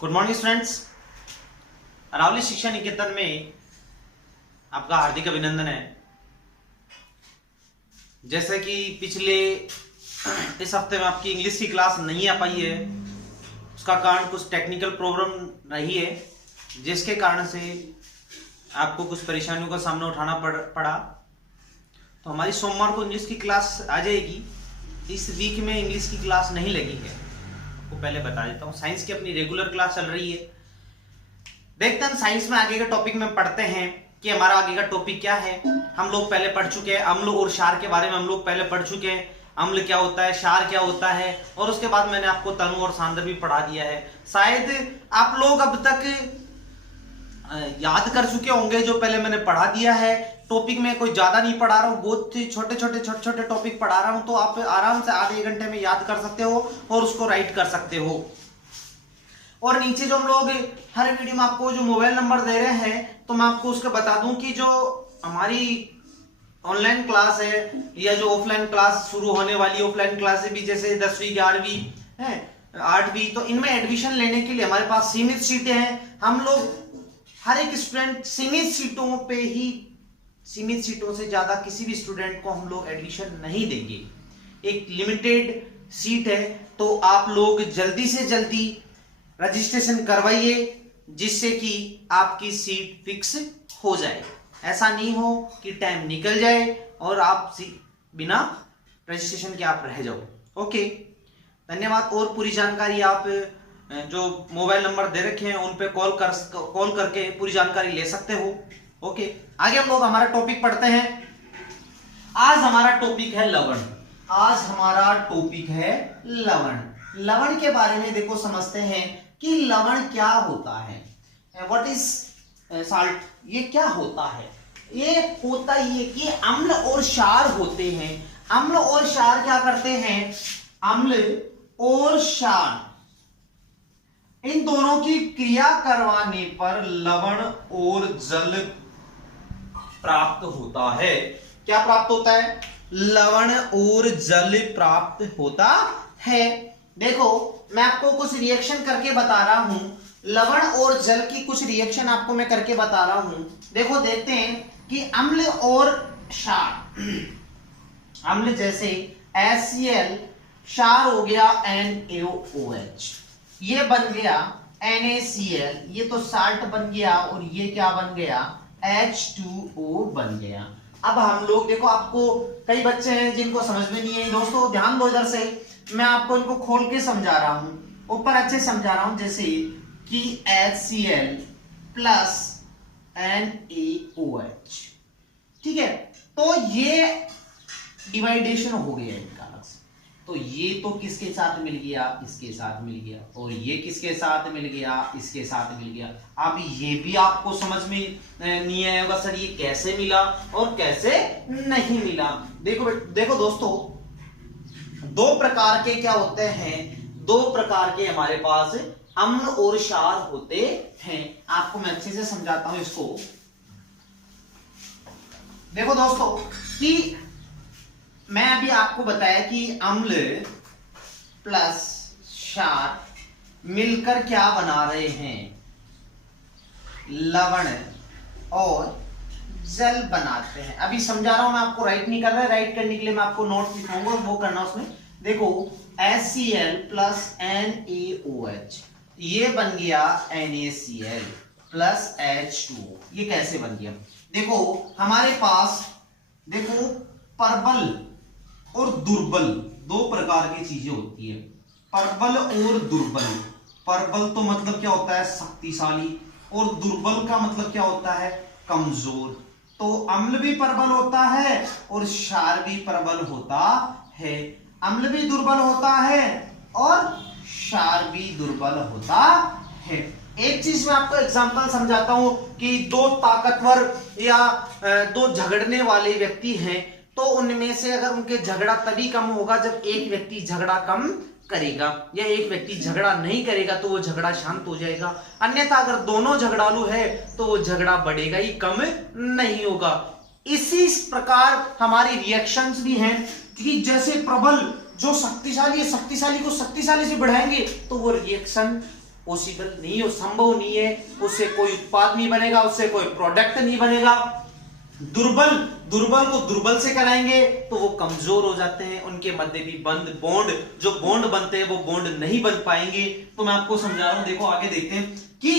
Good morning students. Aravalli शिक्षा निकेतन में आपका हार्दिक अभिनंदन है। जैसे कि पिछले इस हफ्ते में आपकी इंग्लिश की क्लास नहीं आ पाई है, उसका कारण कुछ टेक्निकल प्रॉब्लम रही है, जिसके कारण से आपको कुछ परेशानियों का सामना उठाना पड़ा। तो हमारी सोमवार को इंग्लिश की क्लास आ जाएगी। इस वीक में इंग्लिश की क्लास नहीं लगी है, आपको पहले बता देता हूँ। साइंस की अपनी रेगुलर क्लास चल रही है। देखते हैं साइंस में आगे का टॉपिक में पढ़ते हैं कि हमारा आगे का टॉपिक क्या है। हम लोग पहले पढ़ चुके हैं अम्ल और क्षार के बारे में, हम लोग पहले पढ़ चुके हैं। अम्ल क्या होता है, क्षार क्या होता है, और उसके बाद मैंने आपको तनु और सांद्र भी पढ़ा दिया है। शायद आप लोग अब तक याद कर चुके होंगे जो पहले मैंने पढ़ा दिया है। टॉपिक में कोई ज्यादा नहीं पढ़ा रहा हूँ, बहुत छोटे छोटे टॉपिक पढ़ा रहा हूँ, तो आप आराम से आधे घंटे में याद कर सकते हो और उसको राइट कर सकते हो। और नीचे जो हम लोग हर वीडियो में आपको जो मोबाइल नंबर दे रहे हैं, तो मैं आपको उसका बता दूं कि जो हमारी ऑनलाइन क्लास है या जो ऑफलाइन क्लास शुरू होने वाली ऑफलाइन क्लासेस भी, जैसे 10वीं 11वीं है 8वीं, तो इनमें एडमिशन लेने के लिए हमारे पास सीमित सीटें हैं। हम लोग हर एक स्टूडेंट सीमित सीटों पे ही, सीमित सीटों से ज्यादा किसी भी स्टूडेंट को हम लोग एडमिशन नहीं देंगे। एक लिमिटेड सीट है, तो आप लोग जल्दी से जल्दी रजिस्ट्रेशन करवाइए, जिससे कि आपकी सीट फिक्स हो जाए। ऐसा नहीं हो कि टाइम निकल जाए और आप बिना रजिस्ट्रेशन के आप रह जाओ। ओके, धन्यवाद। और पूरी जानकारी आप जो मोबाइल नंबर दे रखे हैं उन पे कॉल करके पूरी जानकारी ले सकते हो। ओके, आगे हम लोग हमारा टॉपिक पढ़ते हैं। आज हमारा टॉपिक है लवण। आज हमारा टॉपिक है लवण। लवण के बारे में देखो समझते हैं कि लवण क्या होता है। व्हाट इज साल्ट, ये क्या होता है। ये होता ही है कि अम्ल और क्षार होते हैं। अम्ल और क्षार क्या करते हैं, अम्ल और क्षार इन दोनों की क्रिया करवाने पर लवण और जल प्राप्त होता है। क्या प्राप्त होता है, लवण और जल प्राप्त होता है। देखो मैं आपको कुछ रिएक्शन करके बता रहा हूं, लवण और जल की कुछ रिएक्शन आपको मैं करके बता रहा हूं। देखो देखते हैं कि अम्ल और क्षार, अम्ल जैसे HCl, क्षार हो गया NaOH, ये बन गया NaCl, ये तो साल्ट बन गया, और ये क्या बन गया, H2O बन गया। अब हम लोग देखो, आपको कई बच्चे हैं जिनको समझ में नहीं है, दोस्तों ध्यान दो इधर से, मैं आपको इनको खोल के समझा रहा हूं, ऊपर अच्छे समझा रहा हूं। जैसे कि HCl प्लस NaOH, ठीक है, तो ये डिवाइडेशन हो गया इनका अलग से। तो ये तो किसके साथ मिल गया, इसके साथ मिल गया, और ये किसके साथ मिल गया, इसके साथ मिल गया। अब ये भी आपको समझ में नहीं आएगा सर ये कैसे मिला और कैसे नहीं मिला। देखो देखो दोस्तों, दो प्रकार के क्या होते हैं, दो प्रकार के हमारे पास अम्ल और क्षार होते हैं। आपको मैं अच्छे से समझाता हूं इसको। देखो दोस्तों कि मैं अभी आपको बताया कि अम्ल प्लस क्षार मिलकर क्या बना रहे हैं, लवण और जल बनाते हैं। अभी समझा रहा हूं मैं आपको, राइट नहीं कर रहा है। राइट करने के लिए मैं आपको नोट लिखाऊंगा, वो करना उसमें। देखो HCl प्लस NaOH, ये बन गया NaCl प्लस H2O। ये कैसे बन गया, देखो हमारे पास देखो प्रबल और दुर्बल दो प्रकार की चीजें होती है। प्रबल और दुर्बल, प्रबल तो मतलब क्या होता है, शक्तिशाली, और दुर्बल का मतलब क्या होता है, कमजोर। तो अम्ल भी प्रबल होता है और क्षार भी प्रबल होता है। अम्ल भी दुर्बल होता है और क्षार भी दुर्बल होता है। एक चीज मैं आपको एग्जांपल समझाता हूं कि दो ताकतवर या दो झगड़ने वाले व्यक्ति हैं, तो उनमें से अगर उनके झगड़ा तभी कम होगा जब एक व्यक्ति झगड़ा कम करेगा, या एक व्यक्ति झगड़ा नहीं करेगा तो वो झगड़ा शांत हो जाएगा। अन्यथा अगर दोनों झगड़ालू है तो वो झगड़ा बढ़ेगा ही, कम नहीं होगा। इसी प्रकार हमारी रिएक्शंस भी हैं कि जैसे प्रबल जो शक्तिशाली है, शक्तिशाली को शक्तिशाली से बढ़ाएंगे तो वो रिएक्शन पॉसिबल नहीं हो, संभव नहीं है। उससे कोई उत्पाद नहीं बनेगा, उससे कोई प्रोडक्ट नहीं बनेगा। दुर्बल को दुर्बल से कराएंगे तो वो कमजोर हो जाते हैं, उनके मध्य भी जो बॉन्ड बनते हैं वो बॉन्ड नहीं बन पाएंगे। तो मैं आपको समझा रहा हूं, देखो आगे देखते हैं कि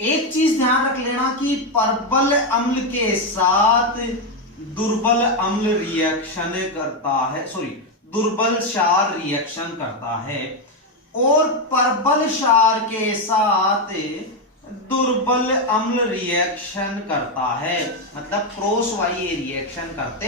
एक चीज ध्यान रख लेना कि परबल अम्ल के साथ दुर्बल अम्ल रिएक्शन करता है, दुर्बल क्षार रिएक्शन करता है, और परबल क्षार के साथ दुर्बल अम्ल रिएक्शन करता है, मतलब क्रॉस वाई रिएक्शन करते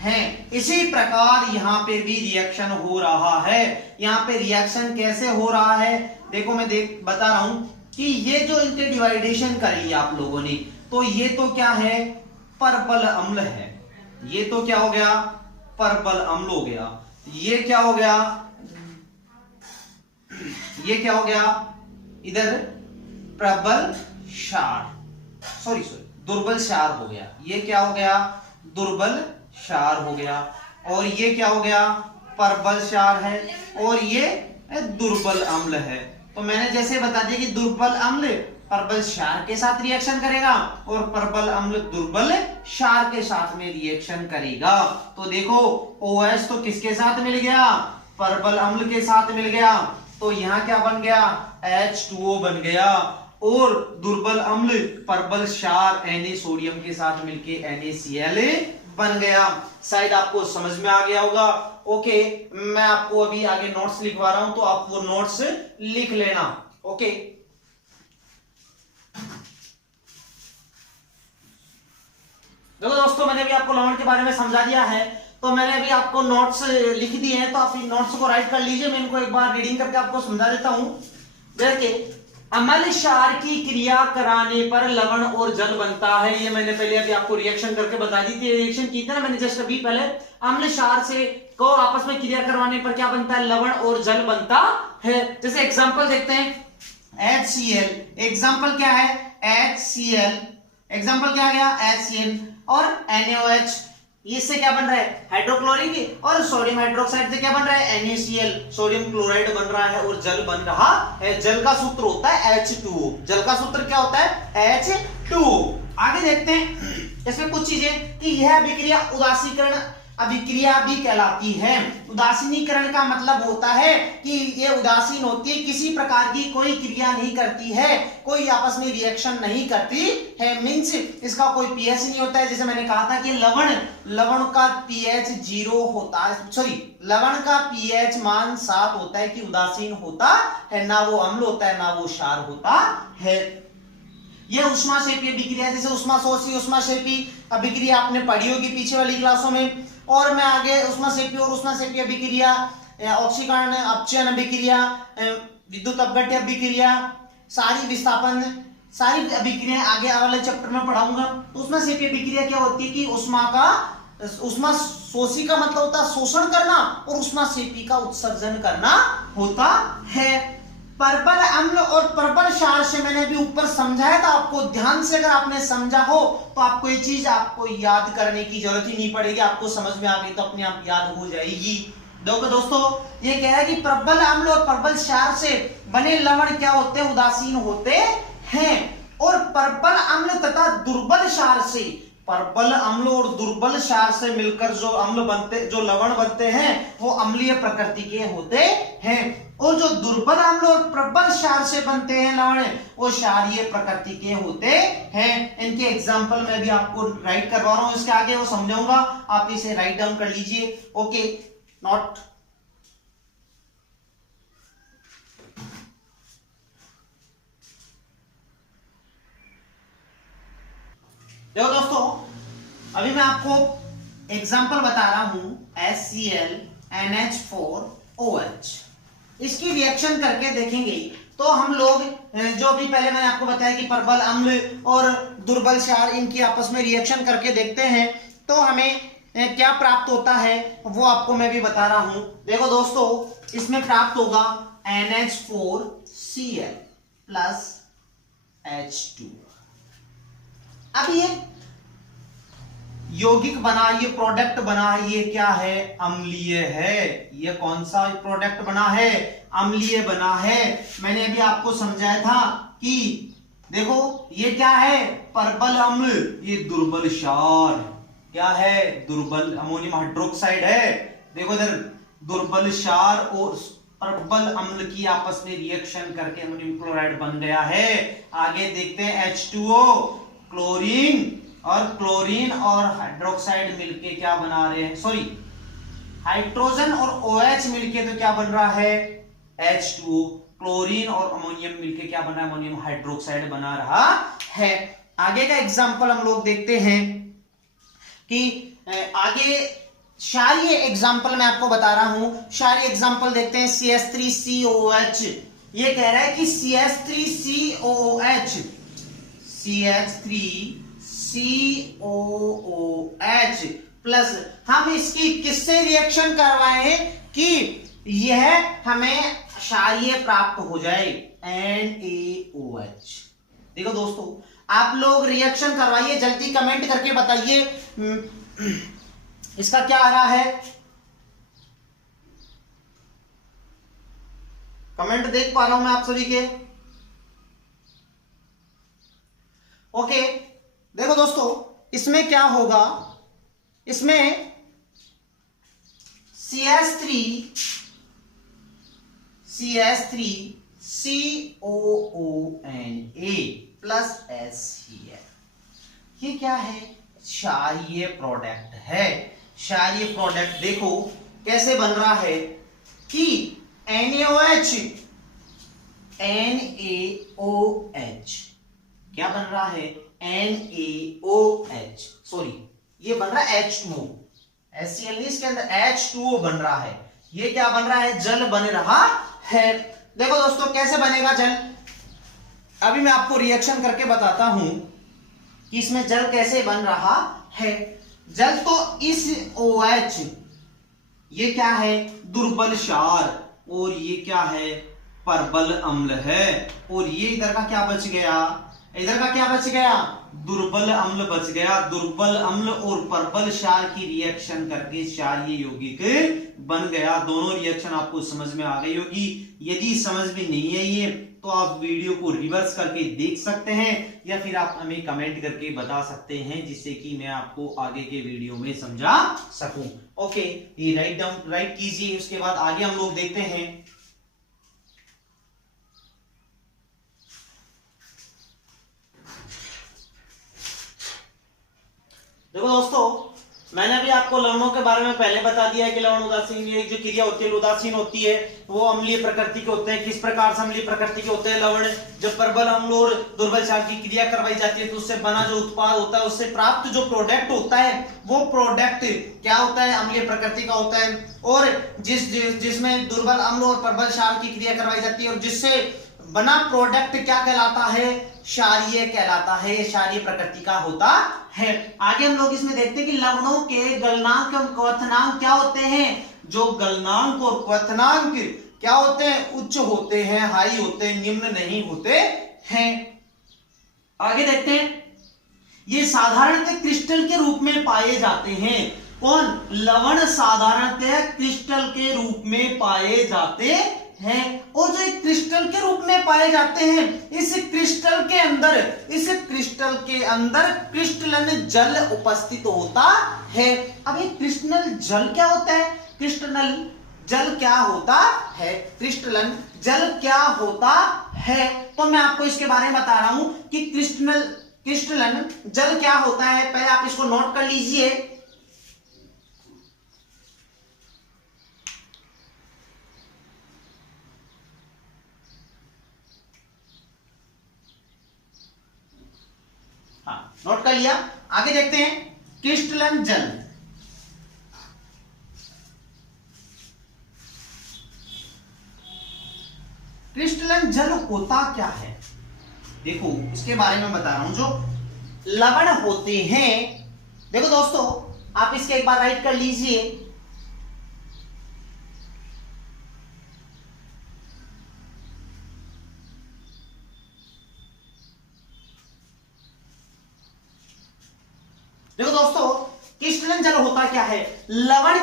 हैं। इसी प्रकार यहां पे भी रिएक्शन हो रहा है। यहां पे रिएक्शन कैसे हो रहा है, देखो मैं बता रहा हूं कि ये जो इनके डिवाइडेशन करी आप लोगों ने, तो ये तो क्या है, परबल अम्ल है। ये तो क्या हो गया, परबल अम्ल हो गया। ये क्या हो गया, ये क्या हो गया, इधर प्रबल क्षार, दुर्बल क्षार हो गया। ये क्या हो गया, दुर्बल क्षार हो गया। और ये क्या हो गया, परबल क्षार है, और ये दुर्बल अम्ल है। तो मैंने जैसे बता दिया कि दुर्बल अम्ल परबल क्षार के साथ रिएक्शन करेगा और परबल अम्ल दुर्बल क्षार के साथ में रिएक्शन करेगा। तो देखो OH तो किसके साथ मिल गया, परबल अम्ल के साथ मिल गया, तो यहां क्या बन गया, H2O बन गया। और दुर्बल अम्ल परबल क्षार Na सोडियम के साथ मिलके NaCl बन गया। शायद आपको समझ में आ गया होगा। ओके, मैं आपको अभी आगे नोट्स लिखवा रहा हूं, तो आप वो नोट्स लिख लेना। ओके, देखो दोस्तों, मैंने भी आपको लवण के बारे में समझा दिया है, तो मैंने अभी आपको नोट्स लिख दिए हैं, तो आप इन नोट्स को राइट कर लीजिए। मैं इनको एक बार रीडिंग करके आपको समझा देता हूं। देखिए, अम्ल क्षार की क्रिया कराने पर लवण और जल बनता है। ये मैंने पहले अभी आपको रिएक्शन करके बता दी थी, रिएक्शन की थी ना मैंने जस्ट अभी पहले। अम्ल क्षार से को आपस में क्रिया करवाने पर क्या बनता है, लवण और जल बनता है। जैसे एग्जांपल देखते हैं, HCl, एग्जांपल क्या है, HCl, एग्जांपल क्या आ गया, HCl, और NaOH, इससे क्या बन रहा है, हाइड्रोक्लोरिक, और सोडियम हाइड्रोक्साइड से क्या बन रहा है, NaCl, सोडियम क्लोराइड बन रहा है, और जल बन रहा है। जल का सूत्र होता है H2O। जल का सूत्र क्या होता है, H2O। आगे देखते हैं इसमें कुछ चीजें कि यह अभिक्रिया उदासीकरण अभिक्रिया भी कहलाती है। उदासीनीकरण का मतलब होता है कि ये उदासीन होती है, किसी प्रकार की कोई क्रिया नहीं करती है, कोई आपस में रिएक्शन नहीं करती है, मींस इसका कोई पीएच नहीं होता है। जैसे मैंने कहा था कि लवण का पीएच 0 होता है, लवण का पीएच मान 7 होता है, कि उदासीन होता है, ना वो अम्ल होता है ना वो क्षार होता है। ये उष्माक्षेपी अभिक्रिया, जैसे उष्माशोषी उष्माक्षेपी अभिक्रिया आपने पढ़ी होगी पीछे वाली क्लासों में। और मैं आगे उष्माक्षेपी और उष्माक्षेपी अभिक्रिया, ऑक्सीकरण अपचयन अभिक्रिया, विद्युत अपघट्य अभिक्रिया, सारी विस्थापन, सारी अभिक्रियाएं आगे वाले चैप्टर में पढ़ाऊंगा। तो उष्माक्षेपी अभिक्रिया क्या होती है कि उष्माशोषी का मतलब होता है शोषण करना, और उष्माक्षेपी का उत्सर्जन करना होता है। परबल अम्ल और परबल क्षार से मैंने अभी ऊपर समझाया था आपको, ध्यान से अगर आपने समझा हो तो आपको ये चीज आपको याद करने की जरूरत ही नहीं पड़ेगी, आपको समझ में आ गई तो अपने आप याद हो जाएगी। देखो दोस्तों, ये कह रहा है कि परबल अम्ल और परबल क्षार से बने लवण क्या होते हैं, उदासीन होते हैं। और परबल अम्ल तथा दुर्बल क्षार से, परबल अम्ल और दुर्बल क्षार से मिलकर जो लवण बनते हैं वो अम्लीय प्रकृति के होते हैं। और जो दुर्बल अम्ल और प्रबल क्षार से बनते हैं लवण, वो क्षारीय प्रकृति के होते हैं। इनके एग्जाम्पल मैं भी आपको राइट करवा रहा हूं, इसके आगे वो समझाऊंगा, आप इसे राइट डाउन कर लीजिए। Okay, note. देखो दोस्तों, अभी मैं आपको एग्जाम्पल बता रहा हूं, HCl NH4OH, इसकी रिएक्शन करके देखेंगे तो हम लोग जो भी पहले मैंने आपको बताया कि परबल अम्ल और दुर्बल क्षार, इनकी आपस में रिएक्शन करके देखते हैं तो हमें क्या प्राप्त होता है वो आपको मैं भी बता रहा हूं। देखो दोस्तों, इसमें प्राप्त होगा NH4Cl प्लस H2। अब ये यौगिक बना, ये प्रोडक्ट बना, ये क्या है, अम्लीय है। ये कौन सा प्रोडक्ट बना है, अम्लीय बना है। मैंने अभी आपको समझाया था कि देखो ये क्या है, प्रबल अम्ल, ये दुर्बल क्षार, क्या है, दुर्बल अमोनियम हाइड्रोक्साइड है। देखो इधर दुर्बल क्षार और प्रबल अम्ल की आपस में रिएक्शन करके अमोनियम क्लोराइड बन गया है। आगे देखते हैं H2O, क्लोरीन और हाइड्रोक्साइड मिलके क्या बना रहे हैं, सॉरी हाइड्रोजन और OH मिलके तो क्या बन रहा है, H2O। क्लोरीन और अमोनियम मिलके क्या बन रहा है, अमोनियम हाइड्रोक्साइड बना रहा है। आगे का एग्जांपल हम लोग देखते हैं कि आगे क्षारीय एग्जांपल मैं आपको बता रहा हूं। क्षारीय एग्जांपल देखते हैं, CH3COOH। ये कह रहा है कि CH3COOH प्लस हम इसकी किससे रिएक्शन करवाए हैं कि यह हमें क्षारीय प्राप्त हो जाए, NaOH। देखो दोस्तों, आप लोग रिएक्शन करवाइए, जल्दी कमेंट करके बताइए इसका क्या आ रहा है। कमेंट देख पा रहा हूं मैं आप सभी के। ओके, देखो दोस्तों, इसमें क्या होगा, इसमें CH3COONA प्लस S ही है। ये क्या है, क्षारीय प्रोडक्ट है। क्षारीय प्रोडक्ट देखो कैसे बन रहा है कि NaOH क्या बन रहा है, NaOH, सॉरी ये बन रहा है H2O, HCl नहीं, इसके अंदर H2O बन रहा है। ये क्या बन रहा है, जल बन रहा है। देखो दोस्तों कैसे बनेगा जल, अभी मैं आपको रिएक्शन करके बताता हूं कि इसमें जल कैसे बन रहा है। जल तो इस OH, ये क्या है, दुर्बल क्षार, और ये क्या है, प्रबल अम्ल है, और ये इधर का क्या बच गया, इधर का क्या बच गया, दुर्बल अम्ल बच गया। दुर्बल अम्ल और प्रबल क्षार की रिएक्शन करके क्षारीय यौगिक बन गया। दोनों रिएक्शन आपको समझ में आ गई होगी। यदि समझ में नहीं है ये तो आप वीडियो को रिवर्स करके देख सकते हैं, या फिर आप हमें कमेंट करके बता सकते हैं, जिससे कि मैं आपको आगे के वीडियो में समझा सकूं। ओके, ये राइट कीजिए। उसके बाद आगे हम लोग देखते हैं, देखो दोस्तों, मैंने अभी आपको लवणों के बारे में पहले बता दिया है कि लवण उदासीन, ये जो क्रिया होती है उदासीन होती है, वो अम्लीय प्रकृति के होते हैं। किस प्रकार से अम्लीय प्रकृति के होते हैं लवण, जब प्रबल अम्ल और दुर्बल क्षार की क्रिया करवाई जाती है तो उससे बना जो उत्पाद होता है, उससे प्राप्त जो प्रोडक्ट होता है, वो प्रोडक्ट क्या होता है, अम्लीय प्रकृति का होता है। और जिसमें दुर्बल अम्ल और प्रबल क्षार की क्रिया करवाई जाती है और जिससे बना प्रोडक्ट क्या कहलाता है, क्षारीय कहलाता है। ये क्षारीय प्रकृति का होता है। आगे हम लोग इसमें देखते हैं कि लवणों के गलनांक एवं क्वथनांक क्या होते हैं। जो गलनांक और क्वथनांक क्या होते हैं, उच्च होते हैं, हाई होते हैं, निम्न नहीं होते हैं। आगे देखते हैं, ये साधारणतः क्रिस्टल के रूप में पाए जाते हैं। कौन, लवण साधारणतः क्रिस्टल के रूप में पाए जाते हैं। और जो एक क्रिस्टल के रूप में पाए जाते हैं, इस क्रिस्टल के अंदर क्रिस्टलन जल उपस्थित होता है। अब ये क्रिस्टल जल क्या होता है, क्रिस्टल जल क्या होता है, क्रिस्टलन जल क्या होता है, तो मैं आपको इसके बारे में बता रहा हूं कि क्रिस्टलन जल क्या होता है। पहले आप इसको नोट कर लीजिए। नोट कर लिया। आगे देखते हैं, क्रिस्टलन जल, क्रिस्टलन जल होता क्या है, देखो इसके बारे में बता रहा हूं। जो लवण होते हैं, देखो दोस्तों आप इसके एक बार राइट कर लीजिए। देखो दोस्तों, क्रिस्टलन जल होता क्या है? लवण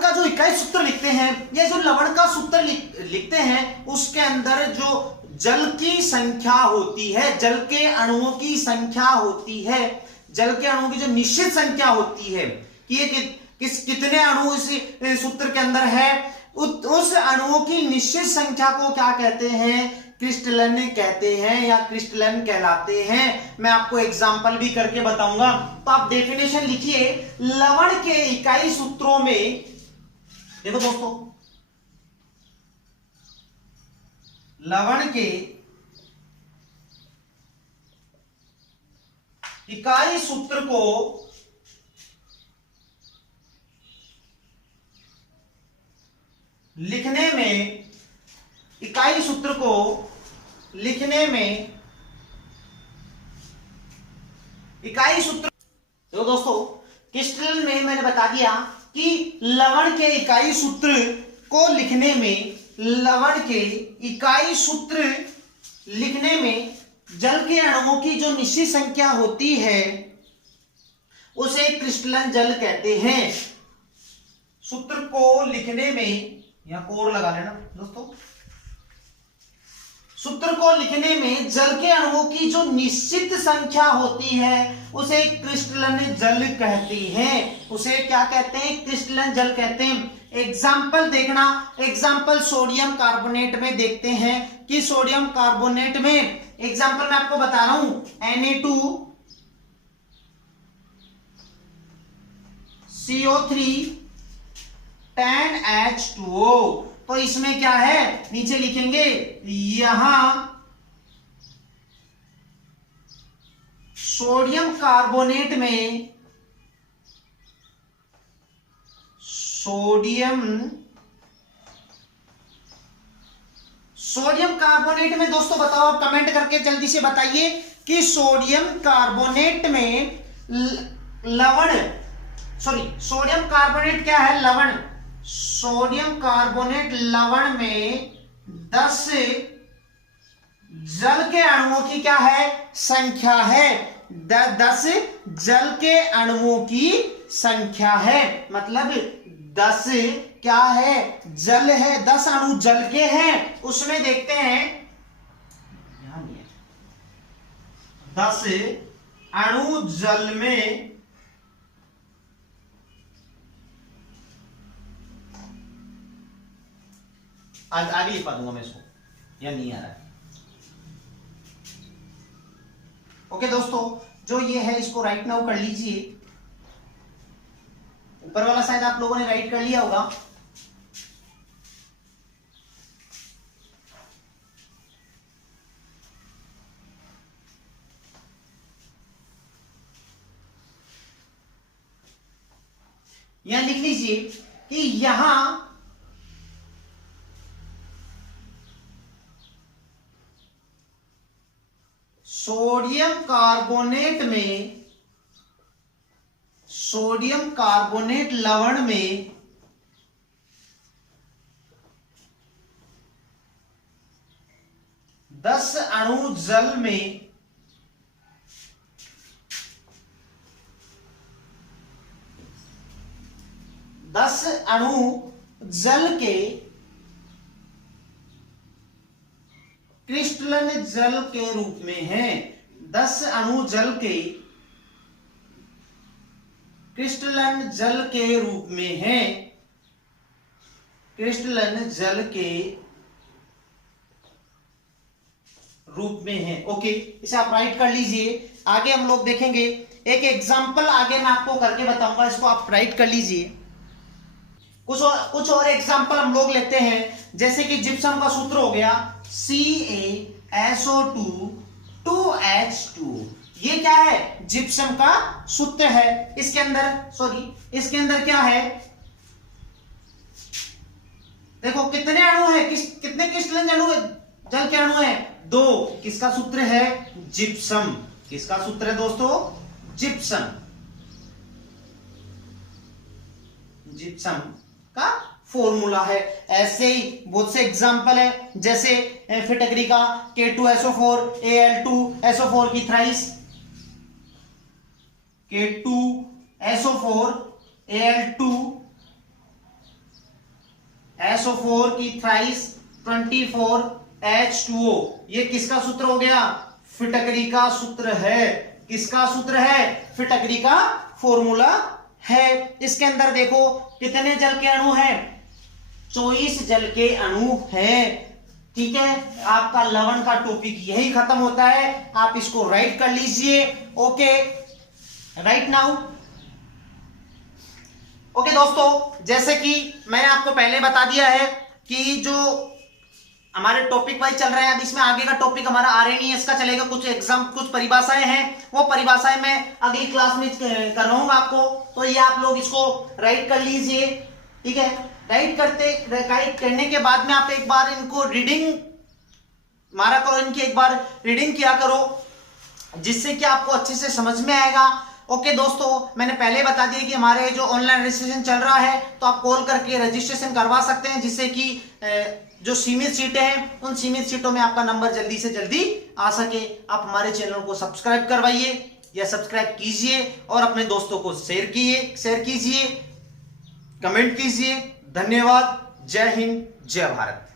का जो इकाई सूत्र लिखते हैं, ये जो लवण का सूत्र लिखते हैं उसके अंदर जो जल की संख्या होती है, जल के अणुओं की संख्या होती है, जल के अणुओं की जो निश्चित संख्या होती है कि ये कितने अणु इस सूत्र के अंदर है, उस अणुओं की निश्चित संख्या को क्या कहते हैं? क्रिस्टलन कहते हैं या क्रिस्टलन कहलाते हैं। मैं आपको एग्जांपल भी करके बताऊंगा। तो आप डेफिनेशन लिखिए, लवण के इकाई सूत्रों में देखो दोस्तों, लवण के इकाई सूत्र को लिखने में, इकाई सूत्र को लिखने में, इकाई सूत्र तो दोस्तों क्रिस्टलन में मैंने बता दिया कि लवण के इकाई सूत्र को लिखने में, लवण के इकाई सूत्र लिखने में जल के अणुओं की जो निश्चित संख्या होती है उसे क्रिस्टलन जल कहते हैं। सूत्र को लिखने में, यहां कोर लगा लेना दोस्तों, सूत्र को लिखने में जल के अणुओं की जो निश्चित संख्या होती है उसे क्रिस्टलन जल कहती हैं। उसे क्या कहते हैं? क्रिस्टलन जल कहते हैं। एग्जाम्पल देखना, एग्जाम्पल सोडियम कार्बोनेट में देखते हैं कि सोडियम कार्बोनेट में एग्जाम्पल मैं आपको बता रहा हूं, Na2CO3 10H2O। तो इसमें क्या है, नीचे लिखेंगे, यहां सोडियम कार्बोनेट में, सोडियम कार्बोनेट में दोस्तों बताओ, आप कमेंट करके जल्दी से बताइए कि सोडियम कार्बोनेट में सोडियम कार्बोनेट क्या है? लवण। सोडियम कार्बोनेट लवण में 10 जल के अणुओं की क्या है? संख्या है। 10 जल के अणुओं की संख्या है, मतलब 10 क्या है? जल है, 10 अणु जल के हैं। उसमें देखते हैं, यहां नहीं है, 10 अणु जल में आगे लिखवा दूंगा मैं इसको, या नहीं आ रहा है। ओके दोस्तों, जो ये है इसको राइट नाउ कर लीजिए। ऊपर वाला शायद आप लोगों ने राइट कर लिया होगा। यहां लिख लीजिए कि यहां सोडियम कार्बोनेट में, सोडियम कार्बोनेट लवण में 10 अणु जल में 10 अणु जल के क्रिस्टलन जल के रूप में है। 10 अणु जल के क्रिस्टलन जल के रूप में है, क्रिस्टलन जल के रूप में है। ओके, इसे आप राइट कर लीजिए। आगे हम लोग देखेंगे, एक एग्जांपल आगे मैं आपको करके बताऊंगा, इसको आप राइट कर लीजिए। कुछ और एग्जांपल हम लोग लेते हैं, जैसे कि जिप्सम का सूत्र हो गया CaSO2 2H2। ये क्या है? जिप्सम का सूत्र है। इसके अंदर क्या है? देखो कितने अणु है, कितने क्रिस्टलन जल के अणु है? 2। किसका सूत्र है? जिप्सम। किसका सूत्र है दोस्तों? जिप्सम। जिप्सम का फॉर्मूला है। ऐसे ही बहुत से एग्जांपल है, जैसे फिटकरी का K2SO4 Al2SO4 की thrice, K2 SO4 Al2 SO4 की थ्राइस 24 H2O। ये किसका सूत्र हो गया? फिटकरी का सूत्र है। किसका सूत्र है? फिटकरी का फॉर्मूला है। इसके अंदर देखो कितने जल के अणु हैं? 24 जल के अणु हैं। ठीक है, आपका लवण का टॉपिक यही खत्म होता है। आप इसको राइट कर लीजिए। Okay, right now. ओके दोस्तों, जैसे कि मैंने आपको पहले बता दिया है कि जो हमारे टॉपिक वाइज चल रहे हैं, अब इसमें आगे का टॉपिक हमारा आरएनएस का चलेगा। कुछ परिभाषाएं हैं, वो परिभाषाएं मैं अगली क्लास में करवाऊंगा आपको। तो ये आप लोग इसको राइट कर लीजिए। ठीक है, राइट करने के बाद में आप एक बार इनको रीडिंग मारा करो, इनकी एक बार रीडिंग किया करो, जिससे कि आपको अच्छे से समझ में आएगा। ओके दोस्तों, मैंने पहले बता दिया कि हमारे जो ऑनलाइन रजिस्ट्रेशन चल रहा है, तो आप कॉल करके रजिस्ट्रेशन करवा सकते हैं, जिससे कि जो सीमित सीटें हैं, उन सीमित सीटों में आपका नंबर जल्दी से जल्दी आ सके। आप हमारे चैनल को सब्सक्राइब करवाइए या सब्सक्राइब कीजिए और अपने दोस्तों को शेयर कीजिए, कमेंट कीजिए। धन्यवाद। जय हिंद, जय भारत।